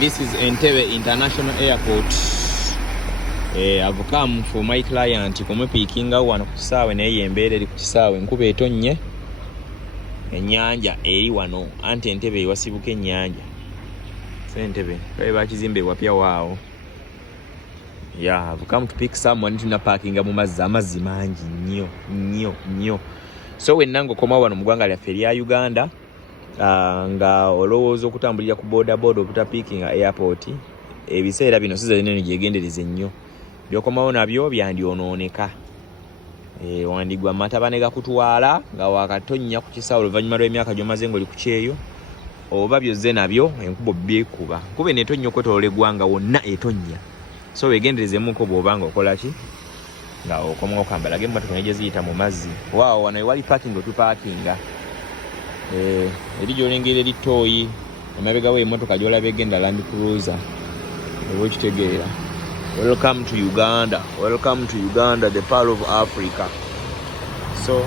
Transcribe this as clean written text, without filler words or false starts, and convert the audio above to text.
This is Entebbe International Airport. I've come for my client kumupikinga wano ku kisaawe naye embeera eri ku kisaawe enkuba etonnye ennyanja eri wano anti Entebbe ewasibuka ennyanja Entebbe kabe bakizimbe wapya waawo. Yeah, I've come to pick someone tuna parkinga mu mazzi mangi nnyo. So wenango koma wano mu ggwanga lyaffe erya Uganda nga olowooza okutambulira ku boda okuta picking airport ebiseera bino siza nene gyegendereze nnyo byokomawo nabyo byandyonooneka wandigwa Amataba ne gakutwala nga wakatonnya ku kisaawe oluvannyuma lw'emyaka gy'omaze ng'oli ku kyeyo oba byozze nabyo enkubo byekuba kuba neetonnya okwetoloola eggwanga wonna etonnya so weegenderezemuko bw'obanga okola ki nga okomawo kambalage emmotoka ne gye ziyita mu mazzi waawo wano ewali parking otupakinga eri gy'olengera eri ttooyi emabega w'emmotoka gy'olaba egenda Land Cruiser oba okitegeera. Welcome to Uganda, the Pearl of Africa. So